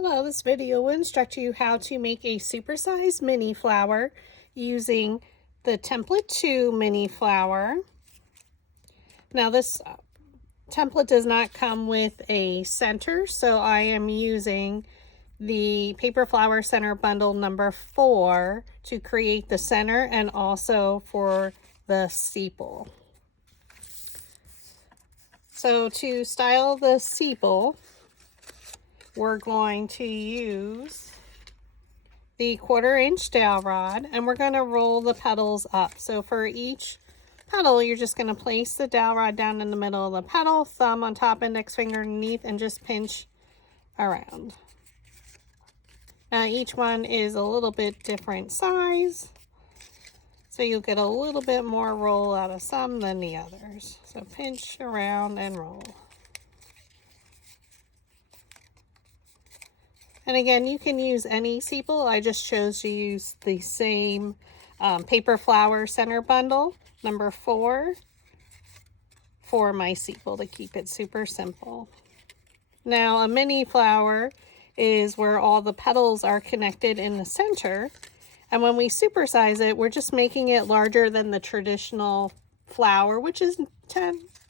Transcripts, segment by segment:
Hello, this video will instruct you how to make a supersized mini flower using the template 2 mini flower. Now this template does not come with a center, so I am using the paper flower center bundle number 4 to create the center and also for the sepal. So to style the sepal, we're going to use the 1/4 inch dowel rod and we're going to roll the petals up. So for each petal, you're just going to place the dowel rod down in the middle of the petal, thumb on top, index finger underneath, and just pinch around. Now each one is a little bit different size, so you'll get a little bit more roll out of some than the others. So pinch around and roll. And again, you can use any sepal. I just chose to use the same paper flower center bundle, number 4, for my sepal to keep it super simple. Now, a mini flower is where all the petals are connected in the center. And when we supersize it, we're just making it larger than the traditional flower, which is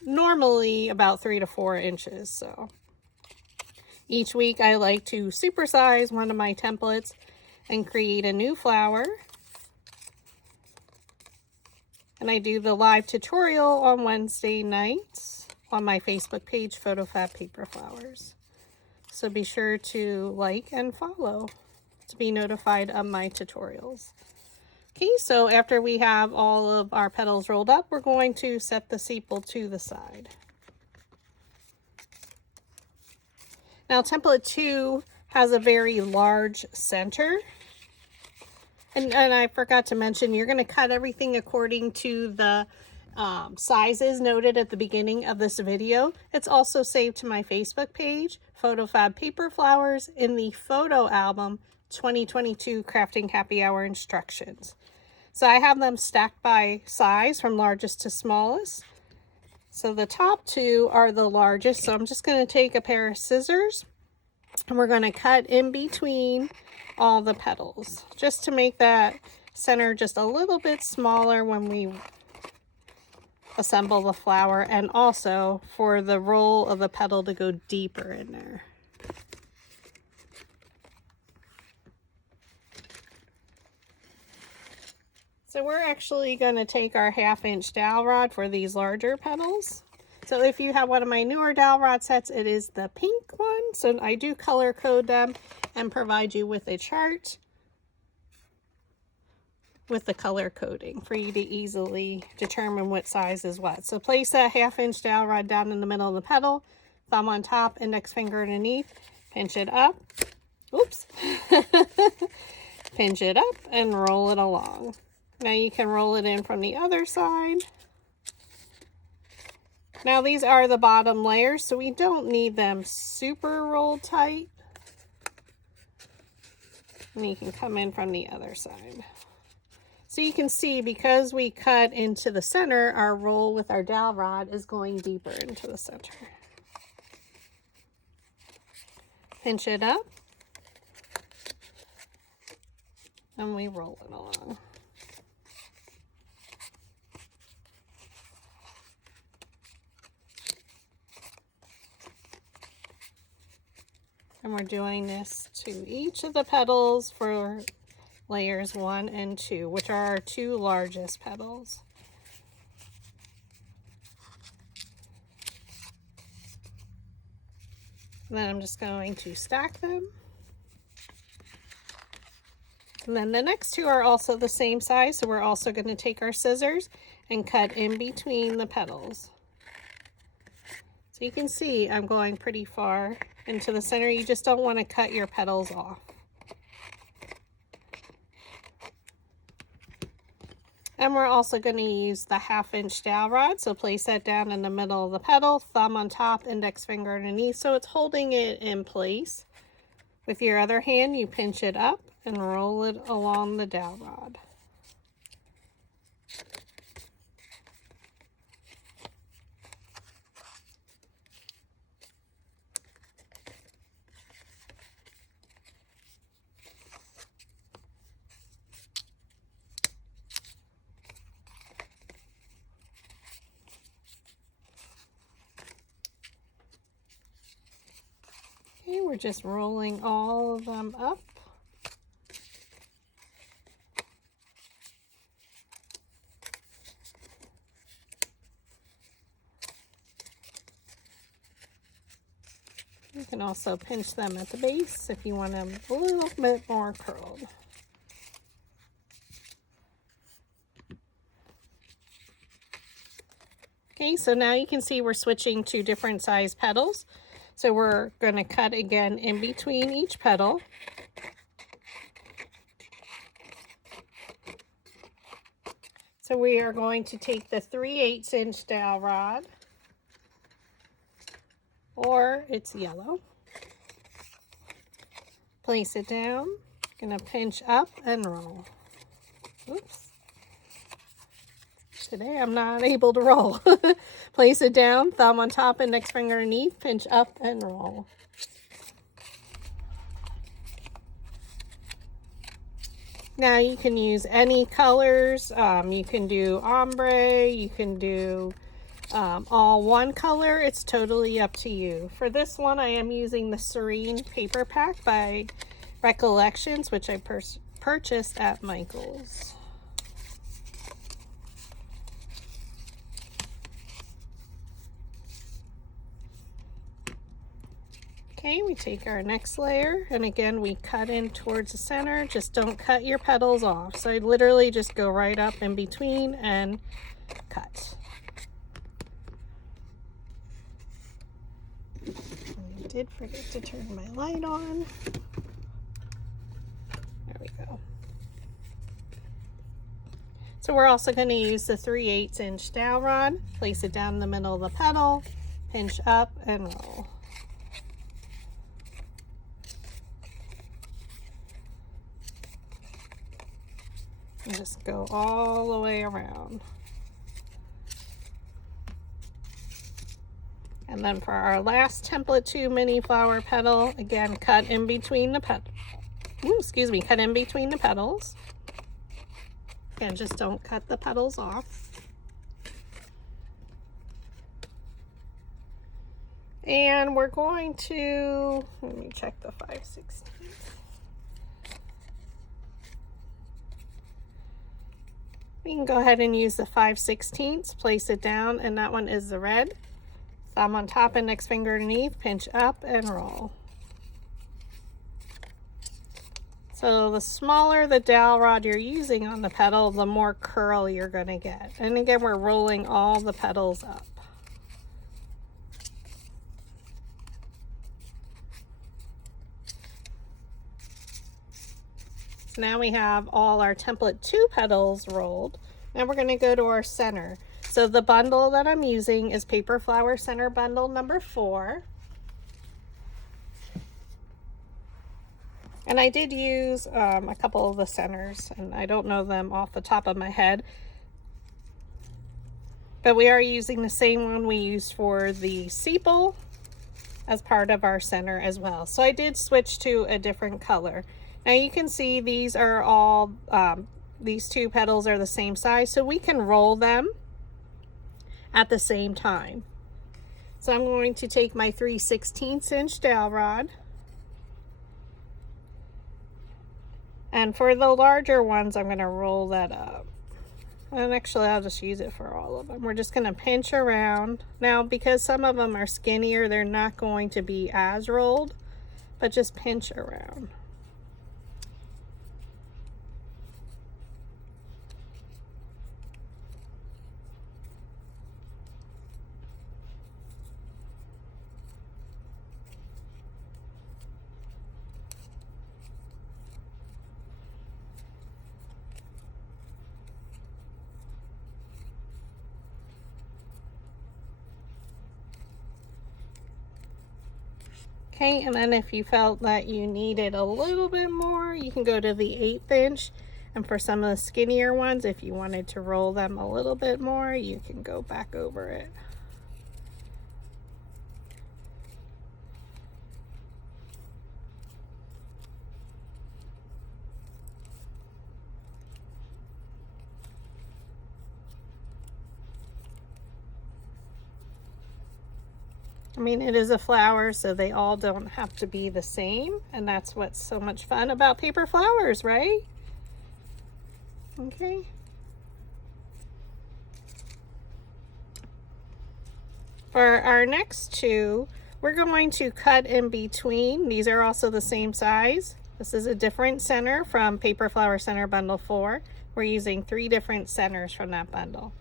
normally about 3 to 4 inches. So each week I like to supersize one of my templates and create a new flower. And I do the live tutorial on Wednesday nights on my Facebook page, PhotoFabPaperFlowers. So be sure to like and follow to be notified of my tutorials. Okay, so after we have all of our petals rolled up, we're going to set the sepal to the side. Now, template 2 has a very large center. And I forgot to mention, you're going to cut everything according to the sizes noted at the beginning of this video. It's also saved to my Facebook page, PhotoFabPaperFlowers, in the photo album 2022 Crafting Happy Hour Instructions. So I have them stacked by size from largest to smallest. So the top 2 are the largest. So I'm just going to take a pair of scissors and we're going to cut in between all the petals just to make that center just a little bit smaller when we assemble the flower, and also for the roll of the petal to go deeper in there. So we're actually going to take our 1/2 inch dowel rod for these larger petals. So if you have one of my newer dowel rod sets, it is the pink one. So I do color code them and provide you with a chart with the color coding for you to easily determine what size is what. So place that 1/2 inch dowel rod down in the middle of the petal, thumb on top, index finger underneath, pinch it up. Oops. Pinch it up and roll it along. Now you can roll it in from the other side. Now these are the bottom layers, so we don't need them super rolled tight. And you can come in from the other side. So you can see, because we cut into the center, our roll with our dowel rod is going deeper into the center. Pinch it up. And we roll it along. And we're doing this to each of the petals for layers 1 and 2, which are our 2 largest petals. And then I'm just going to stack them. And then the next 2 are also the same size, so we're also going to take our scissors and cut in between the petals. So you can see I'm going pretty far into the center. You just don't want to cut your petals off. And we're also going to use the 1/2 inch dowel rod. So place that down in the middle of the petal, thumb on top, index finger underneath, so it's holding it in place. With your other hand, you pinch it up and roll it along the dowel rod. Okay, we're just rolling all of them up. You can also pinch them at the base if you want them a little bit more curled. Okay, so now you can see we're switching to different size petals. So we're going to cut again in between each petal. So we are going to take the 3/8 inch dowel rod, or it's yellow. Place it down. Gonna pinch up and roll. Oops. Today I'm not able to roll. Place it down, thumb on top, index finger underneath, pinch up and roll. Now you can use any colors. You can do ombre, you can do all one color. It's totally up to you. For this one, I am using the Serene Paper Pack by Recollections, which I purchased at Michael's. Okay, we take our next layer, and again we cut in towards the center. Just don't cut your petals off. So I literally just go right up in between and cut. I did forget to turn my light on. There we go. So we're also going to use the 3/8 inch dowel rod. Place it down in the middle of the petal, pinch up and roll. And just go all the way around. And then for our last template 2 mini flower petal, again, cut in between the cut in between the petals. And just don't cut the petals off. And we're going to, let me check the 5/16. We can go ahead and use the 5/16, place it down, and that one is the red. Thumb on top, index finger underneath, pinch up and roll. So the smaller the dowel rod you're using on the petal, the more curl you're going to get. And again, we're rolling all the petals up. So now we have all our template 2 petals rolled. Now we're going to go to our center. So the bundle that I'm using is Paper Flower Center Bundle number 4. And I did use a couple of the centers, and I don't know them off the top of my head. But we are using the same one we used for the sepal as part of our center as well. So I did switch to a different color. Now you can see these are all, these 2 petals are the same size, so we can roll them at the same time. So I'm going to take my 3/16 inch dowel rod. And for the larger ones, I'm going to roll that up. And actually, I'll just use it for all of them. We're just going to pinch around. Now, because some of them are skinnier, they're not going to be as rolled, but just pinch around. Okay, and then if you felt that you needed a little bit more, you can go to the 1/8 inch. And for some of the skinnier ones, if you wanted to roll them a little bit more, you can go back over it. I mean, it is a flower, so they all don't have to be the same, and that's what's so much fun about paper flowers, right? Okay. For our next two, we're going to cut in between. These are also the same size. This is a different center from Paper Flower Center Bundle 4. We're using 3 different centers from that bundle.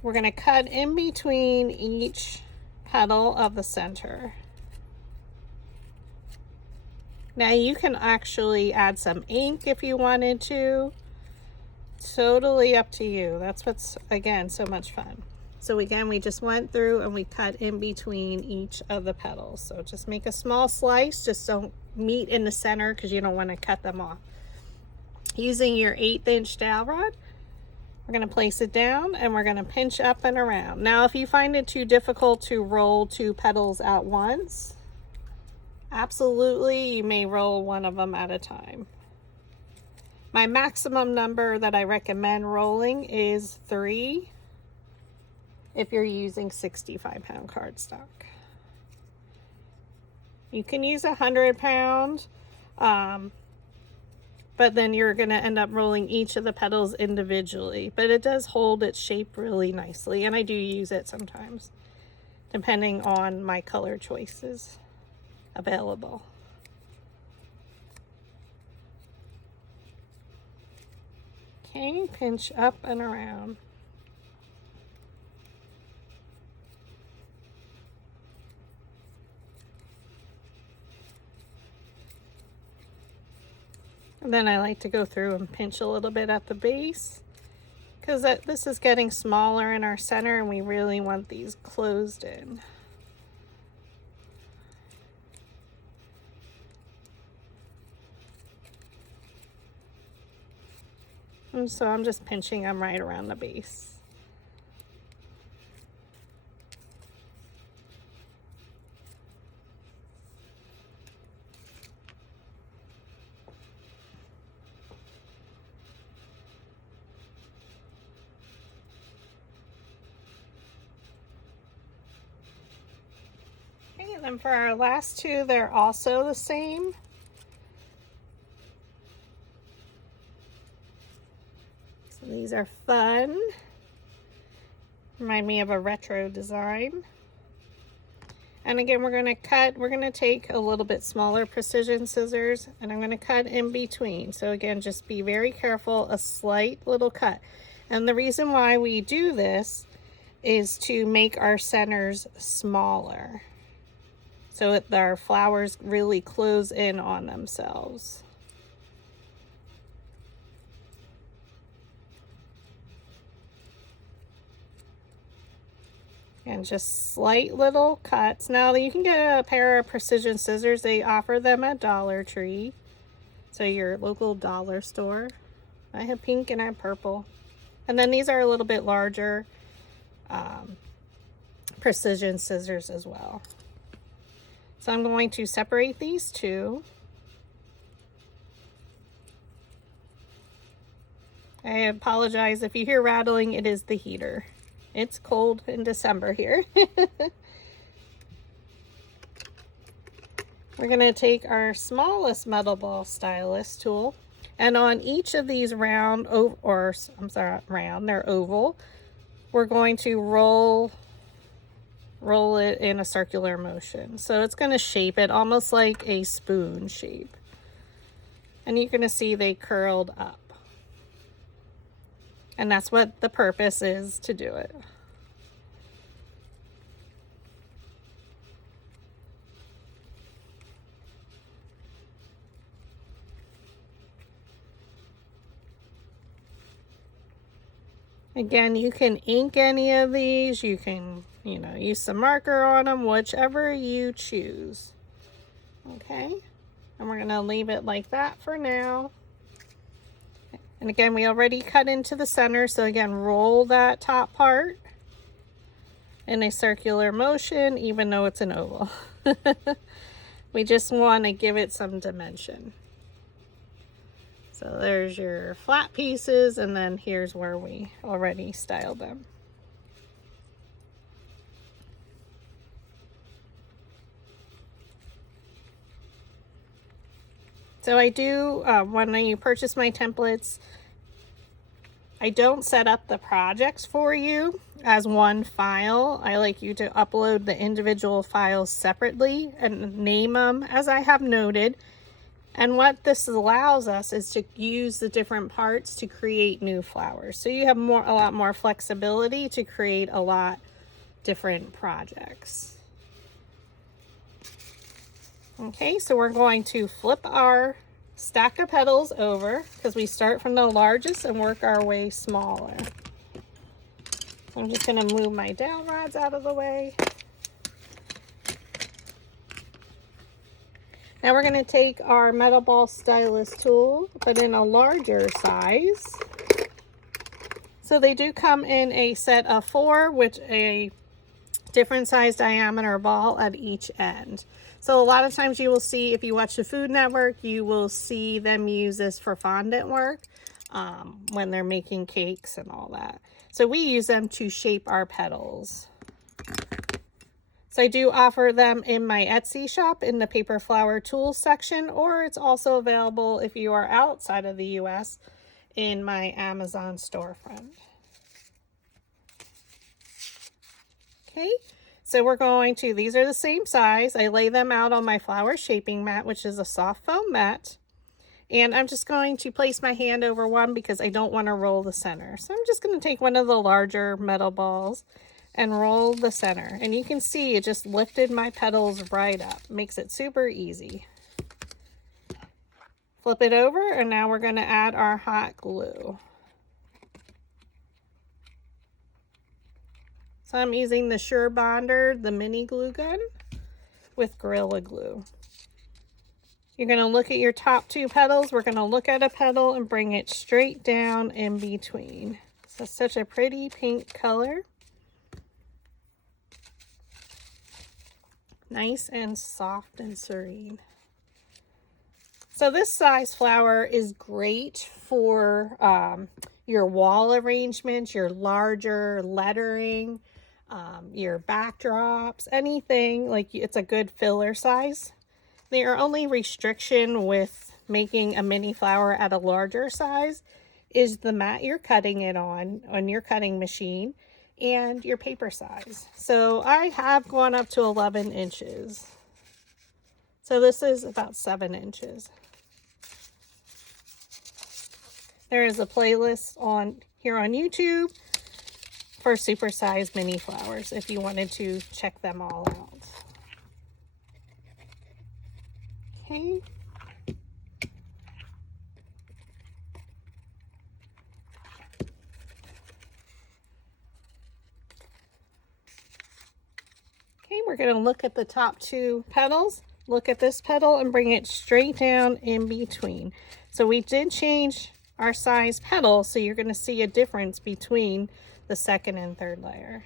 We're going to cut in between each petal of the center. Now you can actually add some ink if you wanted to. Totally up to you. That's what's, again, so much fun. So again, we just went through and we cut in between each of the petals. So just make a small slice, just don't meet in the center because you don't want to cut them off. Using your 1/8 inch dowel rod, we're going to place it down and we're going to pinch up and around. Now, if you find it too difficult to roll 2 petals at once, absolutely, you may roll one of them at a time. My maximum number that I recommend rolling is 3 if you're using 65-pound cardstock. You can use 100-pound, but then you're going to end up rolling each of the petals individually. But it does hold its shape really nicely, and I do use it sometimes, depending on my color choices available. Okay, pinch up and around. And then I like to go through and pinch a little bit at the base because this is getting smaller in our center and we really want these closed in. And so I'm just pinching them right around the base. Okay, and then for our last two, they're also the same. So these are fun. Remind me of a retro design. And again, we're going to take a little bit smaller precision scissors and I'm going to cut in between. So again, just be very careful, a slight little cut. And the reason why we do this is to make our centers smaller, so that our flowers really close in on themselves. And just slight little cuts. Now you can get a pair of precision scissors. They offer them at Dollar Tree, so your local dollar store. I have pink and I have purple. And then these are a little bit larger precision scissors as well. So I'm going to separate these two. I apologize if you hear rattling, it is the heater. It's cold in December here. We're going to take our smallest metal ball stylus tool, and on each of these they're oval, we're going to roll it in a circular motion. So it's going to shape it almost like a spoon shape. And you're going to see they curled up. And that's what the purpose is, to do it. Again, you can ink any of these. You can, use some marker on them, whichever you choose. Okay, and we're going to leave it like that for now. And again, we already cut into the center, so again, roll that top part in a circular motion, even though it's an oval. We just want to give it some dimension. So there's your flat pieces, and then here's where we already styled them. So I do, when you purchase my templates, I don't set up the projects for you as one file. I like you to upload the individual files separately and name them as I have noted. And what this allows us is to use the different parts to create new flowers. So you have a lot more flexibility to create a lot different projects. Okay, so we're going to flip our stack of petals over because we start from the largest and work our way smaller. I'm just going to move my dowel rods out of the way. Now we're going to take our metal ball stylus tool, but in a larger size. So they do come in a set of 4 with a different size diameter ball at each end. So a lot of times you will see, if you watch the Food Network, you will see them use this for fondant work when they're making cakes and all that. So we use them to shape our petals. So I do offer them in my Etsy shop in the paper flower tools section, or it's also available if you are outside of the US in my Amazon storefront. Okay, so we're going to, these are the same size. I lay them out on my flower shaping mat, which is a soft foam mat. And I'm just going to place my hand over one because I don't want to roll the center. So I'm just going to take one of the larger metal balls and roll the center. And you can see it just lifted my petals right up. Makes it super easy. Flip it over, and now we're going to add our hot glue. So I'm using the Sure Bonder, the mini glue gun with Gorilla Glue. You're going to look at your top 2 petals. We're going to look at a petal and bring it straight down in between. So it's such a pretty pink color. Nice and soft and serene. So this size flower is great for your wall arrangements, your larger lettering, your backdrops, anything. Like, it's a good filler size. Their only restriction with making a mini flower at a larger size is the mat you're cutting it on your cutting machine, and your paper size. So I have gone up to 11 inches. So this is about 7 inches. There is a playlist here on YouTube for supersized mini flowers if you wanted to check them all out. Okay. Okay, we're going to look at the top 2 petals. Look at this petal and bring it straight down in between. So we did change our size petal, so you're going to see a difference between the second and third layer.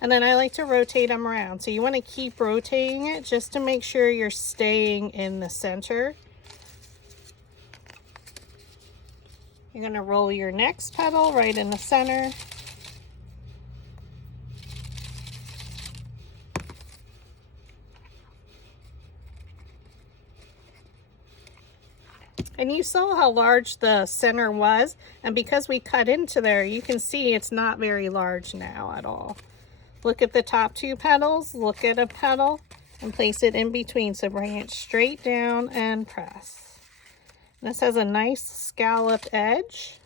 And then I like to rotate them around. So you want to keep rotating it just to make sure you're staying in the center. You're going to roll your next petal right in the center. And you saw how large the center was, and because we cut into there, you can see it's not very large now at all. Look at the top 2 petals, look at a petal, and place it in between. So bring it straight down and press. This has a nice scalloped edge,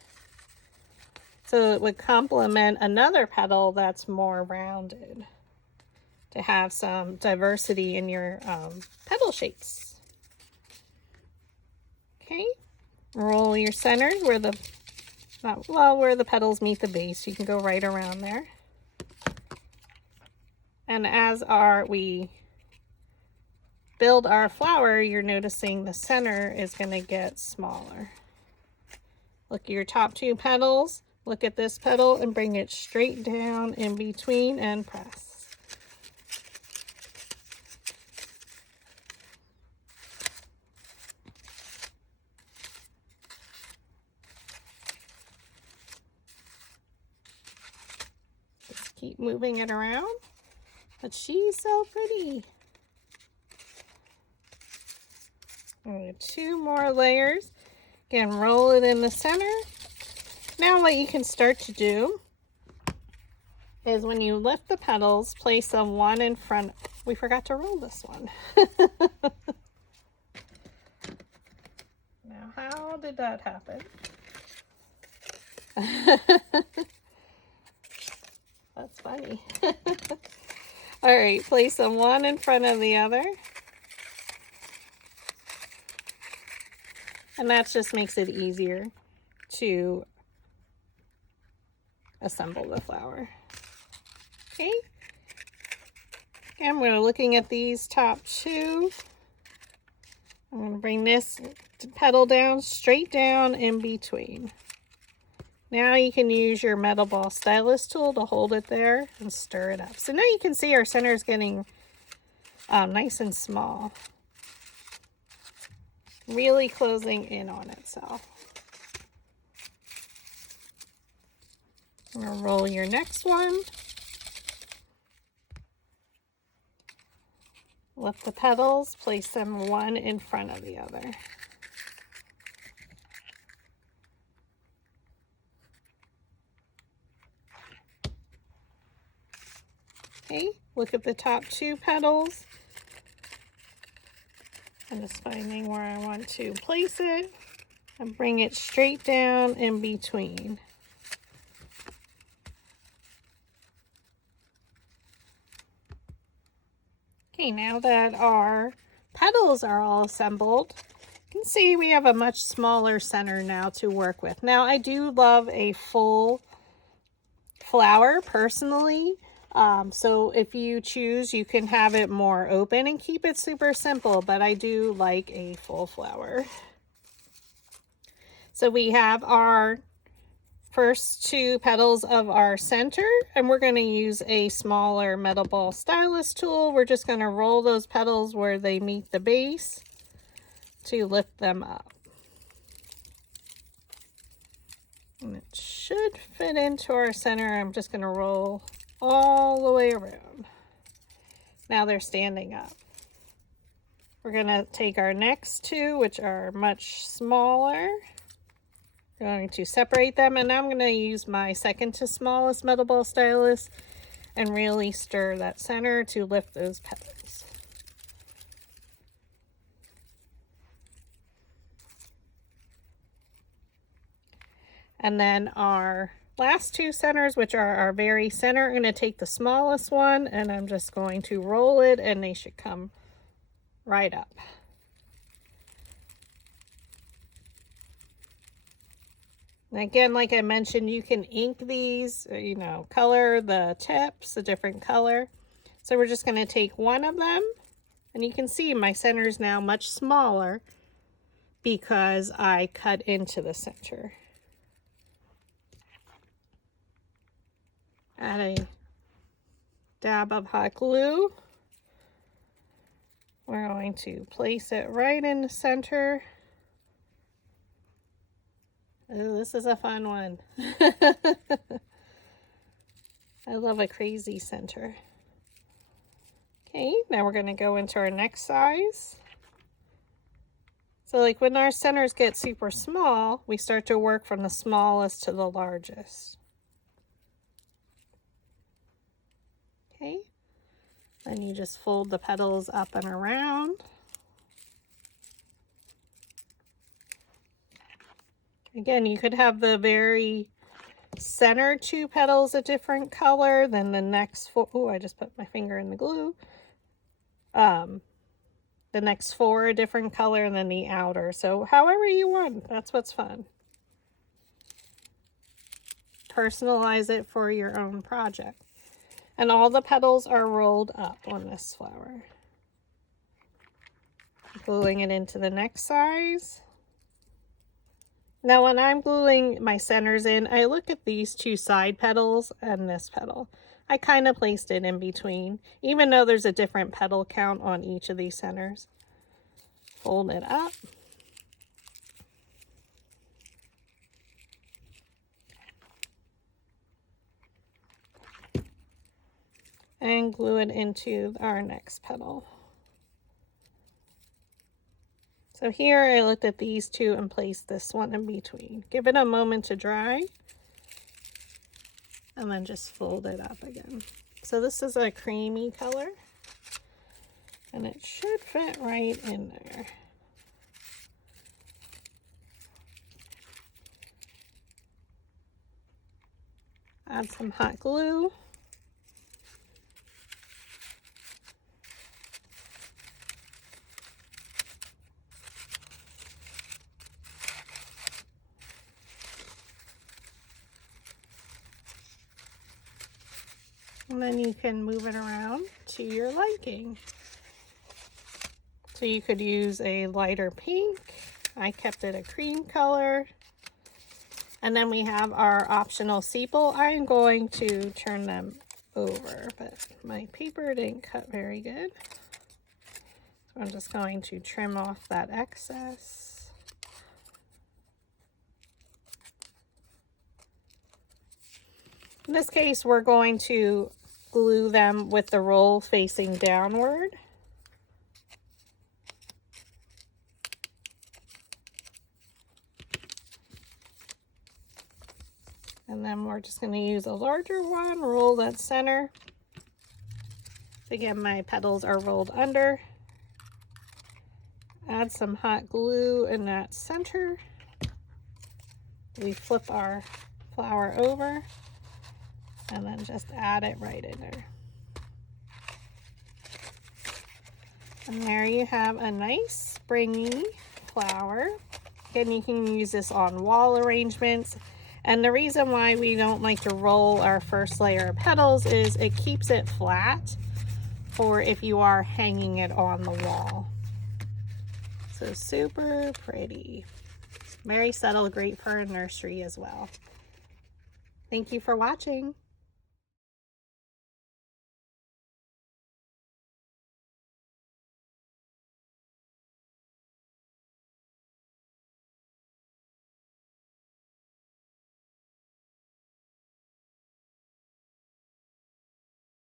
so it would complement another petal that's more rounded to have some diversity in your petal shapes. Okay, roll your center where the petals meet the base. You can go right around there. And as we build our flower, you're noticing the center is going to get smaller. Look at your top 2 petals. Look at this petal and bring it straight down in between and press. Just keep moving it around. But she's so pretty. 2 more layers. Again, roll it in the center. Now what you can start to do is when you lift the petals, place them one in front. We forgot to roll this one. Now, how did that happen? That's funny. All right, place them one in front of the other. And that just makes it easier to assemble the flower. Okay. Again, we're looking at these top 2. I'm going to bring this petal down, straight down in between. Now you can use your metal ball stylus tool to hold it there and stir it up. So now you can see our center is getting nice and small. Really closing in on itself. I'm going to roll your next one. Lift the petals, place them one in front of the other. Okay, look at the top 2 petals. I'm just finding where I want to place it and bring it straight down in between. Okay, now that our petals are all assembled, you can see we have a much smaller center now to work with. Now, I do love a full flower personally. So if you choose, you can have it more open and keep it super simple, but I do like a full flower. So we have our first 2 petals of our center, and we're going to use a smaller metal ball stylus tool. We're just going to roll those petals where they meet the base to lift them up. And it should fit into our center. I'm just going to roll all the way around. Now they're standing up. We're going to take our next 2, which are much smaller. Going to separate them, and I'm going to use my second to smallest metal ball stylus and really stir that center to lift those petals. And then our last 2 centers, which are our very center, I'm going to take the smallest one and I'm just going to roll it, and they should come right up. And again, like I mentioned, you can ink these, you know, color the tips a different color. So we're just going to take one of them, and you can see my center is now much smaller because I cut into the center. Add a dab of hot glue. We're going to place it right in the center. Oh, this is a fun one. I love a crazy center. Okay, now we're going to go into our next size. So like when our centers get super small, we start to work from the smallest to the largest. Okay, then you just fold the petals up and around. Again, you could have the very center 2 petals a different color than the next 4. Oh, I just put my finger in the glue. The next 4 a different color, and then the outer. So however you want, that's what's fun. Personalize it for your own project. And all the petals are rolled up on this flower. Gluing it into the next size. Now when I'm gluing my centers in, I look at these 2 side petals and this petal. I kind of placed it in between, even though there's a different petal count on each of these centers. Fold it up. And glue it into our next petal. So here I looked at these two and placed this one in between. Give it a moment to dry. And then just fold it up again. So this is a creamy color. And it should fit right in there. Add some hot glue. And then you can move it around to your liking. So you could use a lighter pink. I kept it a cream color. And then we have our optional sepal. I'm going to turn them over, but my paper didn't cut very good. So I'm just going to trim off that excess. In this case, we're going to glue them with the roll facing downward. And then we're just going to use a larger one, roll that center. Again, my petals are rolled under. Add some hot glue in that center. We flip our flower over and then just add it right in there. And there you have a nice springy flower. Again, you can use this on wall arrangements. And the reason why we don't like to roll our first layer of petals is it keeps it flat for if you are hanging it on the wall. So super pretty. Very subtle, great for a nursery as well. Thank you for watching.